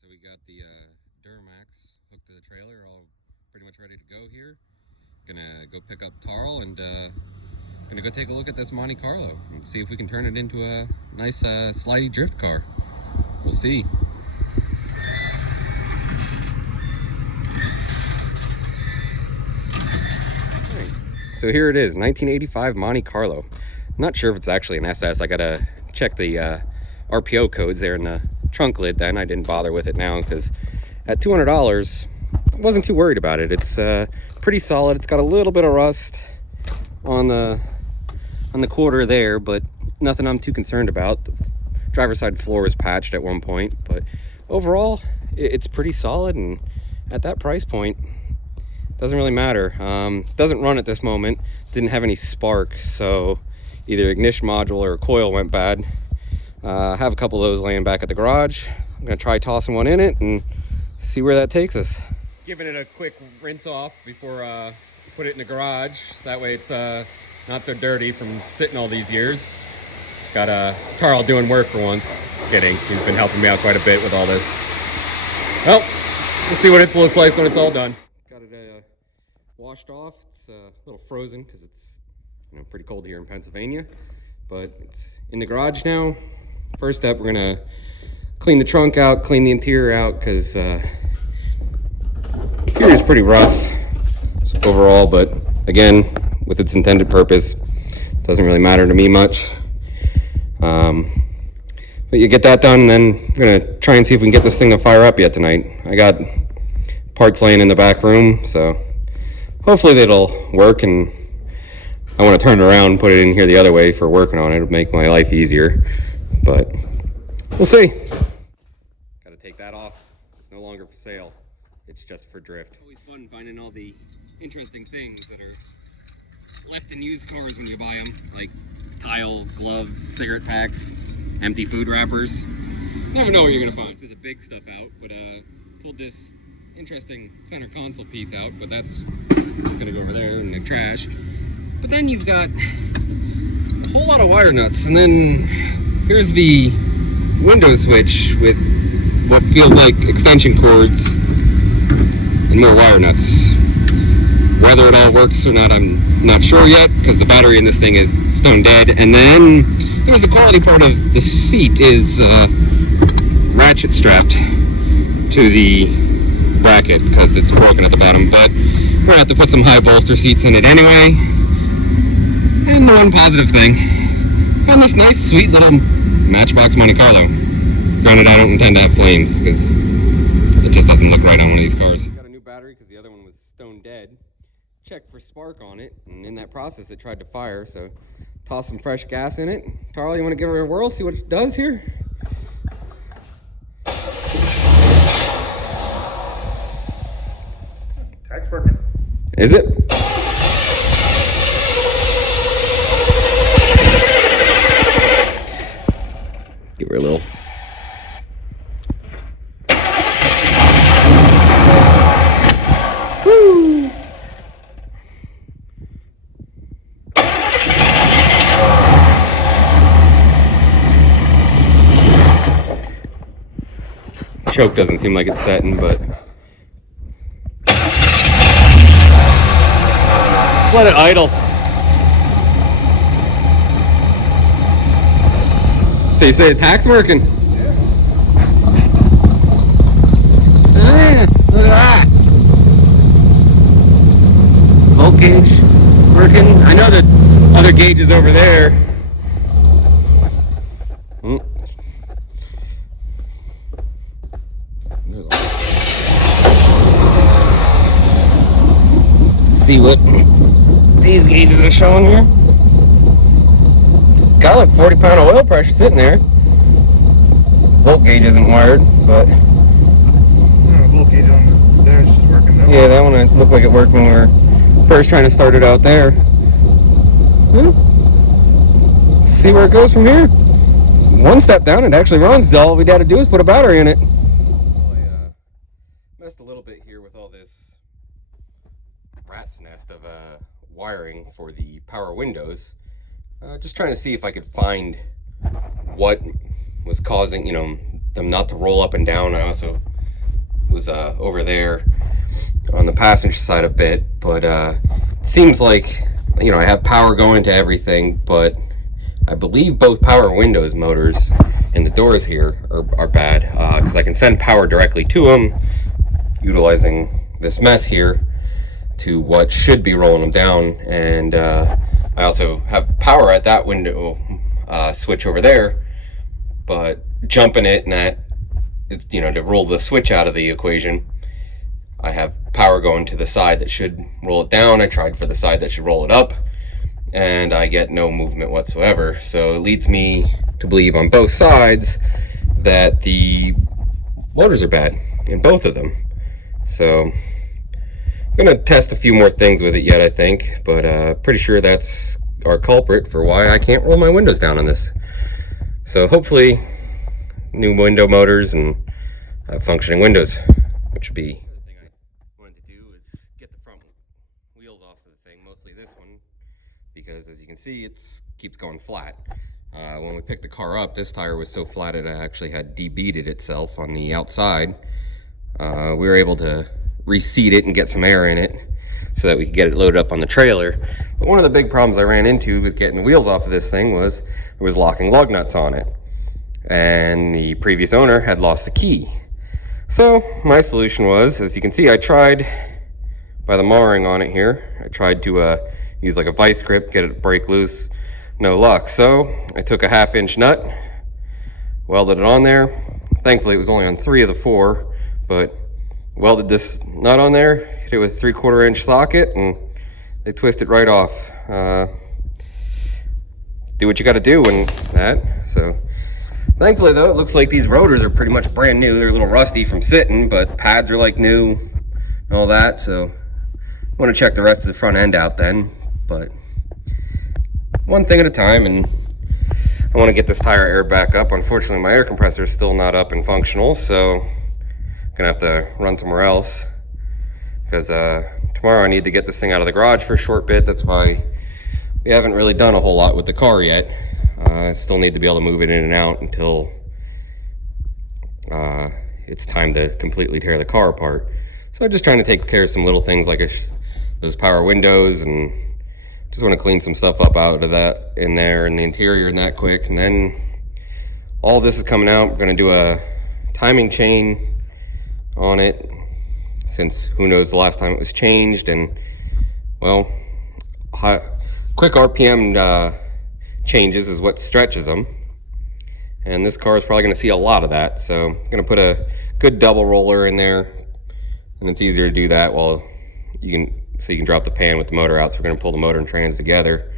So we got the Duramax hooked to the trailer, all pretty much ready to go here. Gonna go pick up Tarl and gonna go take a look at this Monte Carlo and see if we can turn it into a nice slidey drift car. We'll see. Right. So here it is, 1985 Monte Carlo. I'm not sure if it's actually an SS. I gotta check the RPO codes there in the trunk lid. Then I didn't bother with it now because at $200 I wasn't too worried about it. It's pretty solid. It's got a little bit of rust on the quarter there, but nothing I'm too concerned about. The driver's side floor was patched at one point, but overall it's pretty solid, and at that price point doesn't really matter. Doesn't run at this moment. Didn't have any spark, so either ignition module or coil went bad. Have a couple of those laying back at the garage. I'm gonna try tossing one in it and see where that takes us. Giving it a quick rinse off before put it in the garage. So that way it's not so dirty from sitting all these years. Got Tarl doing work for once. Kidding, he's been helping me out quite a bit with all this. Well, we'll see what it looks like when it's all done. Got it washed off. It's a little frozen because it's pretty cold here in Pennsylvania, but it's in the garage now. First step, we're gonna clean the trunk out, clean the interior out, because interior is pretty rough overall, but again, with its intended purpose, doesn't really matter to me much. But you get that done, and then we're gonna try and see if we can get this thing to fire up yet tonight. I got parts laying in the back room, so hopefully that'll work, and I want to turn it around and put it in here the other way for working on it. It'll make my life easier, but we'll see. Got to take that off. It's no longer for sale. It's just for drift. Always fun finding all the interesting things that are left in used cars when you buy them, like tile, gloves, cigarette packs, empty food wrappers. Never know what you're gonna find. Most of the big stuff out, but pulled this interesting center console piece out, but that's gonna go over there in the trash. But then you've got a whole lot of wire nuts, and then here's the window switch with what feels like extension cords and more wire nuts. Whether it all works or not, I'm not sure yet, because the battery in this thing is stone dead. And then here's the quality part of the seat is ratchet strapped to the bracket because it's broken at the bottom, but we're gonna have to put some high bolster seats in it anyway. And the one positive thing, found this nice sweet little Matchbox Monte Carlo. Granted, I don't intend to have flames because it just doesn't look right on one of these cars. Got a new battery because the other one was stone dead. Checked for spark on it, and in that process it tried to fire, so toss some fresh gas in it. Tarl, you want to give her a whirl, see what it does here? Tach's working. Is it? Give her a little. Woo! Choke doesn't seem like it's setting, but let it idle. So you say the tach's working? Yeah. Look at that. Volt gauge working. I know the other gauge is over there. Oh. See what these gauges are showing here. Got like 40-pound oil pressure sitting there. Volt gauge isn't wired, but Volt gauge on there is just working now. yeah, that one looked like it worked when we were first trying to start it out there. See where it goes from here. One step down, it actually runs. All we got to do is put a battery in it. Well, I messed a little bit here with all this rat's nest of wiring for the power windows. Just trying to see if I could find what was causing, them not to roll up and down. I also was over there on the passenger side a bit, but it seems like, you know, I have power going to everything, but I believe both power windows motors and the doors here are bad, because I can send power directly to them utilizing this mess here to what should be rolling them down. And I also have power at that window switch over there, but jumping it and that, you know, to roll the switch out of the equation, I have power going to the side that should roll it down. I tried for the side that should roll it up, and I get no movement whatsoever. So it leads me to believe on both sides that the motors are bad in both of them. So I'm gonna test a few more things with it yet, I think, but pretty sure that's our culprit for why I can't roll my windows down on this. So hopefully new window motors and functioning windows, which would be... The other thing I wanted to do is get the front wheels off of the thing, mostly this one, because as you can see, it keeps going flat. When we picked the car up, this tire was so flat it actually had debeaded itself on the outside. We were able to reseat it and get some air in it so that we could get it loaded up on the trailer. But one of the big problems I ran into with getting the wheels off of this thing was there was locking lug nuts on it, and the previous owner had lost the key. So my solution was, as you can see, I tried by the marring on it here. I tried to use like a vice grip, get it to break loose. No luck. So I took a 1/2 inch nut, welded it on there. Thankfully it was only on 3 of the 4, but welded this nut on there, hit it with a 3/4 inch socket, and they twist it right off. Do what you got to do when that. So thankfully though, it looks like these rotors are pretty much brand new. They're a little rusty from sitting, but pads are like new and all that. So I want to check the rest of the front end out then, but one thing at a time. And I want to get this tire air back up. Unfortunately, my air compressor is still not up and functional, so I'm gonna have to run somewhere else, because tomorrow I need to get this thing out of the garage for a short bit. That's why we haven't really done a whole lot with the car yet. I still need to be able to move it in and out until it's time to completely tear the car apart. So I'm just trying to take care of some little things like those power windows, and just want to clean some stuff up out of that in there and the interior and that quick. And then all this is coming out. We're going to do a timing chain on it, since who knows the last time it was changed. And well, quick RPM changes is what stretches them, and this car is probably going to see a lot of that. So I'm going to put a good double roller in there, and it's easier to do that while you can drop the pan with the motor out. So we're going to pull the motor and trans together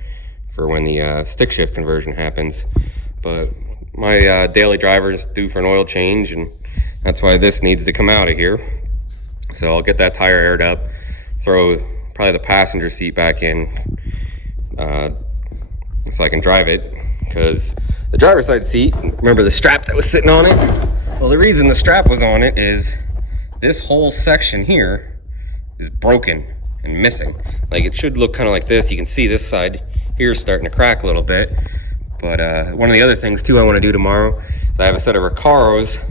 for when the stick shift conversion happens. But my daily driver is due for an oil change, and that's why this needs to come out of here. So I'll get that tire aired up, throw probably the passenger seat back in so I can drive it, because the driver's side seat, remember the strap that was sitting on it? Well, the reason the strap was on it is this whole section here is broken and missing. Like, it should look kind of like this. You can see this side here is starting to crack a little bit. But one of the other things too I want to do tomorrow is I have a set of Recaros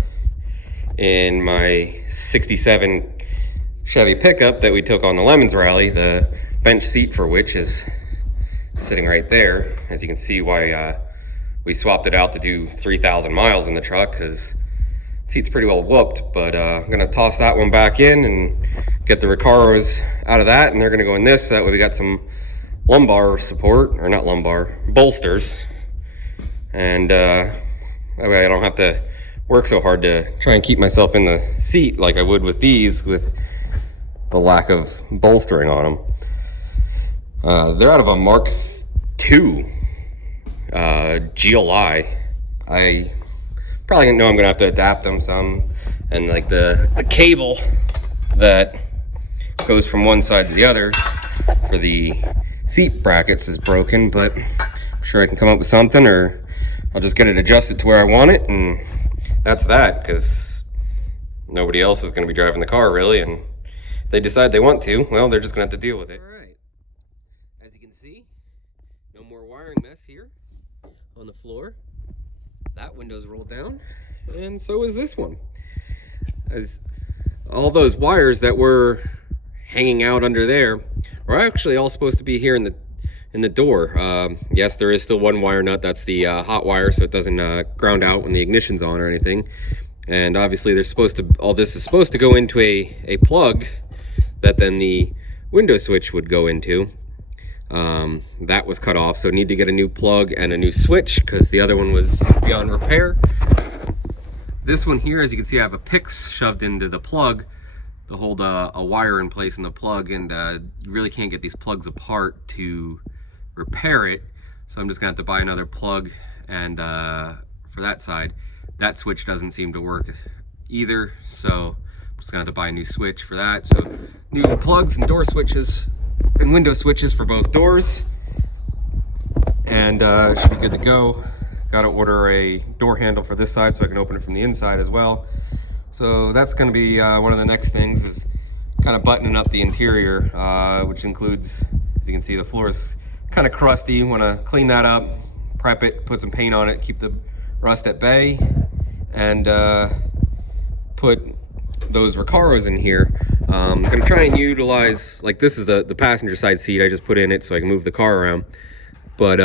in my 67 Chevy pickup that we took on the Lemons rally, the bench seat for which is sitting right there. As you can see why we swapped it out to do 3,000 miles in the truck, because the seat's pretty well whooped. But I'm going to toss that one back in and get the Recaros out of that, and they're going to go in this. That way we got some lumbar support, or not lumbar, bolsters. And that way I don't have to work so hard to try and keep myself in the seat like I would with these, with the lack of bolstering on them. They're out of a Mark II GLI. I probably know I'm gonna have to adapt them some, and like the cable that goes from one side to the other for the seat brackets is broken, but I'm sure I can come up with something, or I'll just get it adjusted to where I want it, and that's that, because nobody else is going to be driving the car really, and if they decide they want to, well, they're just going to have to deal with it. All right, as you can see, no more wiring mess here on the floor. That window's rolled down. and so is this one. As all those wires that were hanging out under there are actually all supposed to be here in the door. Yes, there is still one wire nut. That's the hot wire, so it doesn't ground out when the ignition's on or anything. And obviously there's supposed to, all this is supposed to go into a plug that then the window switch would go into. That was cut off, so need to get a new plug and a new switch because the other one was beyond repair. This one here, as you can see, I have a PIX shoved into the plug to hold a wire in place in the plug, and you really can't get these plugs apart to repair it. So I'm just gonna have to buy another plug, and for that side, that switch doesn't seem to work either, so I'm just gonna have to buy a new switch for that. So new plugs and door switches and window switches for both doors, and should be good to go. Got to order a door handle for this side so I can open it from the inside as well. So that's going to be one of the next things, is kind of buttoning up the interior, which includes, as you can see, the floor is kind of crusty. You want to clean that up, prep it, put some paint on it, keep the rust at bay, and put those Recaros in here. I'm going to try and utilize, like, this is the passenger side seat. I just put in it so I can move the car around. But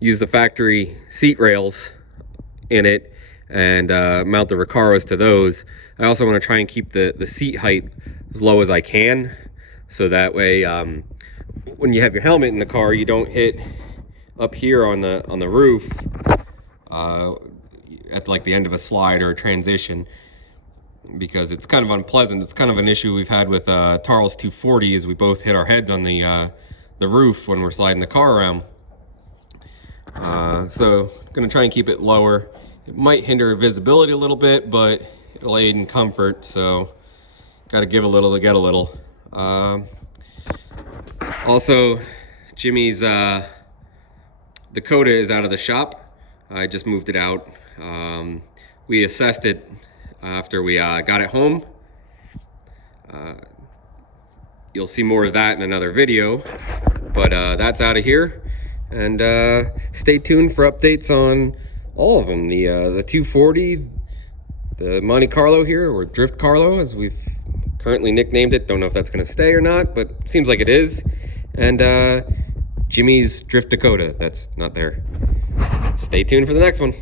use the factory seat rails in it and mount the Recaros to those. I also want to try and keep the seat height as low as I can, so that way when you have your helmet in the car, you don't hit up here on the roof at like the end of a slide or a transition, because it's kind of unpleasant. It's kind of an issue we've had with Tarl's 240, is we both hit our heads on the roof when we're sliding the car around. So gonna try and keep it lower. It might hinder visibility a little bit, but it'll aid in comfort, so gotta give a little to get a little. Also, Jimmy's Dakota is out of the shop. I just moved it out. We assessed it after we got it home. You'll see more of that in another video, but that's out of here. And stay tuned for updates on all of them. The 240, the Monte Carlo here, or Drift Carlo as we've currently nicknamed it. Don't know if that's going to stay or not, but seems like it is. And Jimmy's Drift Dakota, that's not there. Stay tuned for the next one.